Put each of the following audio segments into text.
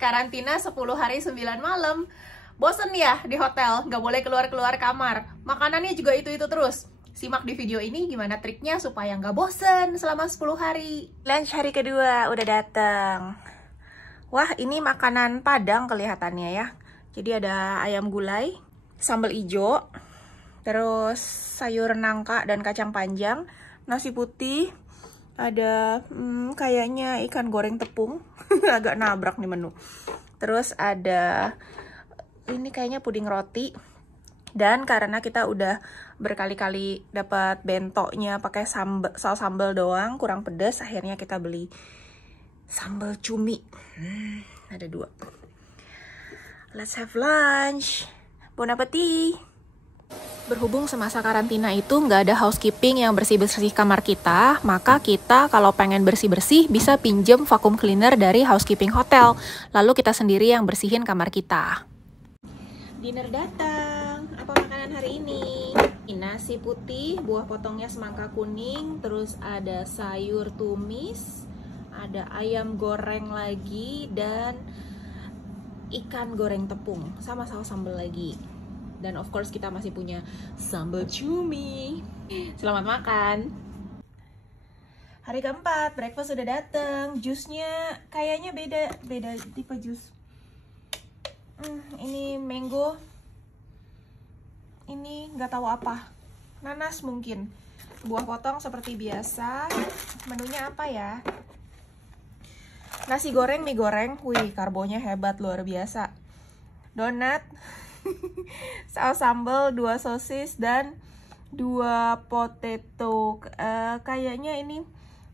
Karantina 10 hari 9 malam. Bosen ya di hotel, nggak boleh keluar-keluar kamar. Makanannya juga itu-itu terus. Simak di video ini gimana triknya supaya nggak bosen selama 10 hari. Lunch hari kedua udah datang. Wah, ini makanan Padang kelihatannya ya. Jadi ada ayam gulai, sambal ijo, terus sayur nangka dan kacang panjang, nasi putih, ada kayaknya ikan goreng tepung. Agak nabrak nih menu. Terus ada ini kayaknya puding roti. Dan karena kita udah berkali-kali dapat bentonya pakai saus sambal doang, kurang pedas, akhirnya kita beli sambal cumi. Ada 2. Let's have lunch. Bon appetit. Berhubung semasa karantina itu nggak ada housekeeping yang bersih-bersih kamar kita, maka kita kalau pengen bersih-bersih bisa pinjem vacuum cleaner dari housekeeping hotel. Lalu kita sendiri yang bersihin kamar kita. Dinner datang. Apa makanan hari ini? Nasi putih, buah potongnya semangka kuning, terus ada sayur tumis, ada ayam goreng lagi, dan ikan goreng tepung, sama saus sambal lagi. Dan of course kita masih punya sambal cumi. Selamat makan. Hari keempat, breakfast sudah datang. Jusnya kayaknya beda tipe jus. Ini mango. Ini nggak tahu apa. Nanas mungkin. Buah potong seperti biasa. Menunya apa ya? Nasi goreng, mie goreng. Wih, karbonya hebat, luar biasa. Donat. Saus sambal, 2 sosis, dan 2 potato. Kayaknya ini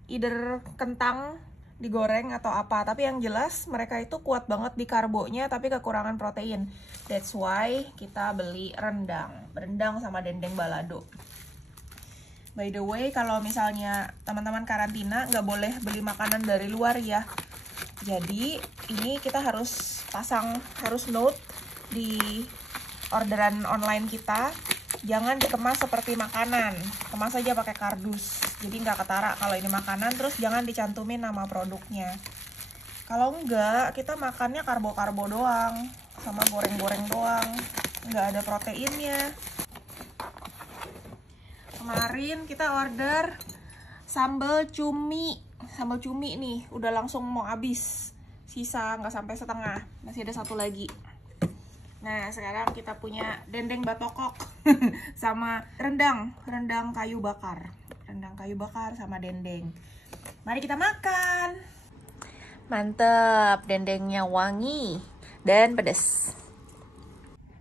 either kentang digoreng atau apa, tapi yang jelas mereka itu kuat banget di karbonya tapi kekurangan protein. That's why kita beli rendang sama dendeng balado. By the way, kalau misalnya teman-teman karantina nggak boleh beli makanan dari luar ya. Jadi ini kita harus note di orderan online kita, jangan dikemas seperti makanan, kemas aja pakai kardus, jadi nggak ketara kalau ini makanan. Terus jangan dicantumin nama produknya. Kalau enggak, kita makannya karbo-karbo doang, sama goreng-goreng doang, nggak ada proteinnya. Kemarin kita order sambal cumi nih, udah langsung mau habis, sisa nggak sampai setengah, masih ada 1 lagi. Nah, sekarang kita punya dendeng batokok sama rendang kayu bakar. Rendang kayu bakar sama dendeng. Mari kita makan. Mantep, dendengnya wangi dan pedas.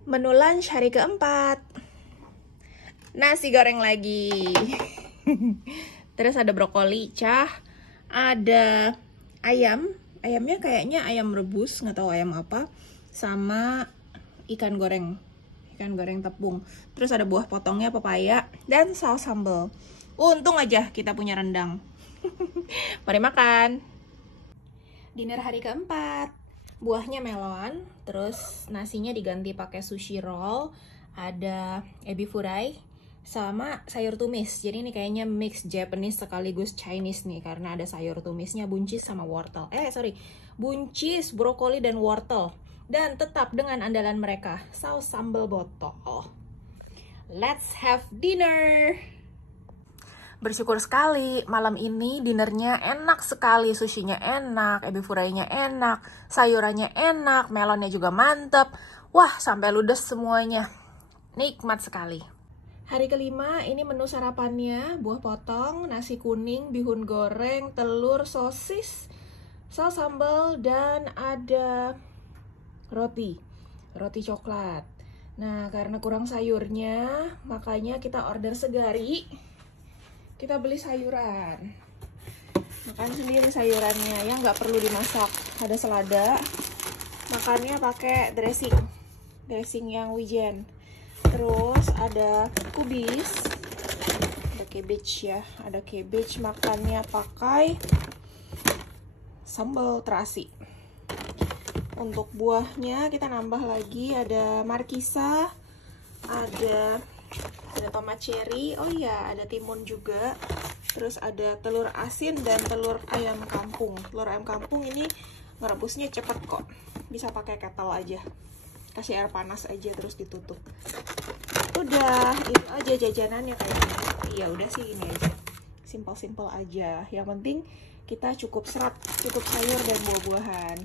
Menu lunch hari keempat. Nasi goreng lagi. Terus ada brokoli, ada ayam. Ayamnya kayaknya ayam rebus, nggak tahu ayam apa. Sama ikan goreng tepung. Terus ada buah potongnya, pepaya, dan saus sambal. Untung aja kita punya rendang. Mari makan. Dinner hari keempat. Buahnya melon, terus nasinya diganti pakai sushi roll, ada ebi furai, sama sayur tumis. Jadi ini kayaknya mix Japanese sekaligus Chinese nih, karena ada sayur tumisnya, buncis sama wortel. Buncis, brokoli, dan wortel. Dan tetap dengan andalan mereka, saus sambal botol. Let's have dinner. Bersyukur sekali, malam ini dinernya enak sekali. Sushinya enak, ebi furainya enak, sayurannya enak, melonnya juga mantep. Wah, sampai ludes semuanya. Nikmat sekali. Hari kelima, ini menu sarapannya, buah potong, nasi kuning, bihun goreng, telur, sosis, saus sambal, dan ada roti coklat. Nah, karena kurang sayurnya, makanya kita order segari. Kita beli sayuran. Makan sendiri sayurannya, ya nggak perlu dimasak. Ada selada. Makannya pakai dressing yang wijen. Terus ada kubis. Ada cabbage ya, ada cabbage. Makannya pakai sambal terasi. Untuk buahnya kita nambah lagi, ada markisa, ada tomat cherry, oh iya ada timun juga, Terus ada telur asin dan telur ayam kampung. Telur ayam kampung ini ngerebusnya cepet kok. Bisa pakai kettle aja. Kasih air panas aja terus ditutup. Udah, itu aja jajanannya kayaknya. Ya udah sih ini aja. Simpel-simpel aja. Yang penting kita cukup serat, cukup sayur dan buah-buahan.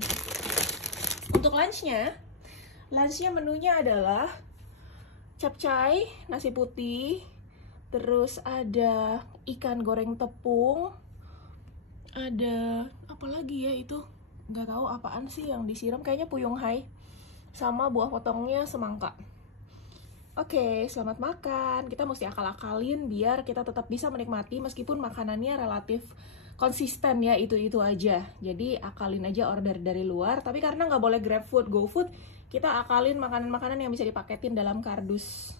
Untuk lunchnya menunya adalah capcay, nasi putih, terus ada ikan goreng tepung, ada apa lagi ya itu? Nggak tahu apaan sih yang disiram, kayaknya puyung hai, sama buah potongnya semangka. Oke, selamat makan. Kita mesti akal-akalin biar kita tetap bisa menikmati meskipun makanannya relatif konsisten ya, itu-itu aja. Jadi akalin aja order dari luar, tapi karena nggak boleh grab food, go food, kita akalin makanan-makanan yang bisa dipaketin dalam kardus.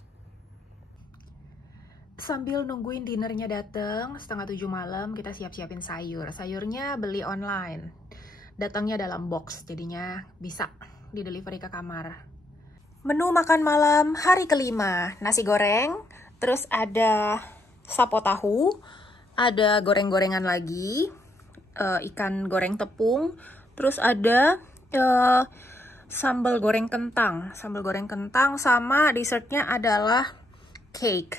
Sambil nungguin dinernya dateng, 6:30 malam kita siap-siapin sayur. Sayurnya beli online. Datangnya dalam box, jadinya bisa di-delivery ke kamar. Menu makan malam hari kelima, nasi goreng, terus ada sapo tahu, ada goreng-gorengan lagi, ikan goreng tepung, terus ada sambal goreng kentang sama dessertnya adalah cake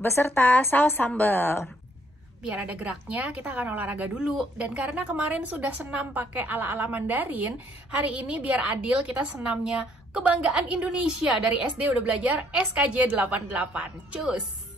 beserta saus sambal. Biar ada geraknya, kita akan olahraga dulu. Dan karena kemarin sudah senam pakai ala-ala Mandarin, hari ini biar adil kita senamnya Kebanggaan Indonesia. Dari SD udah belajar SKJ 88. Cus!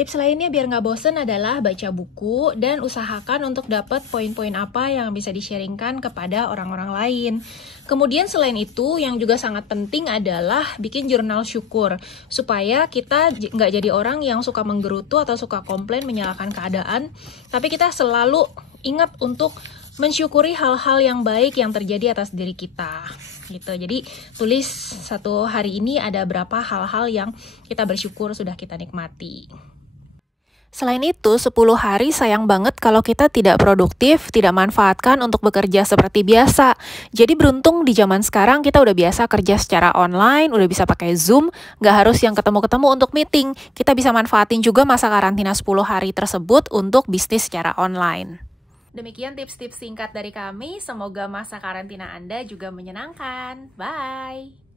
Tips lainnya biar nggak bosen adalah baca buku dan usahakan untuk dapat poin-poin apa yang bisa di-sharingkan kepada orang-orang lain. Kemudian selain itu, yang juga sangat penting adalah bikin jurnal syukur, supaya kita nggak jadi orang yang suka menggerutu atau suka komplain menyalahkan keadaan, tapi kita selalu ingat untuk mensyukuri hal-hal yang baik yang terjadi atas diri kita. Gitu. Jadi tulis satu hari ini ada berapa hal-hal yang kita bersyukur sudah kita nikmati. Selain itu, 10 hari sayang banget kalau kita tidak produktif, tidak manfaatkan untuk bekerja seperti biasa. Jadi beruntung di zaman sekarang kita udah biasa kerja secara online, udah bisa pakai Zoom, nggak harus yang ketemu-ketemu untuk meeting. Kita bisa manfaatin juga masa karantina 10 hari tersebut untuk bisnis secara online. Demikian tips-tips singkat dari kami, semoga masa karantina Anda juga menyenangkan. Bye!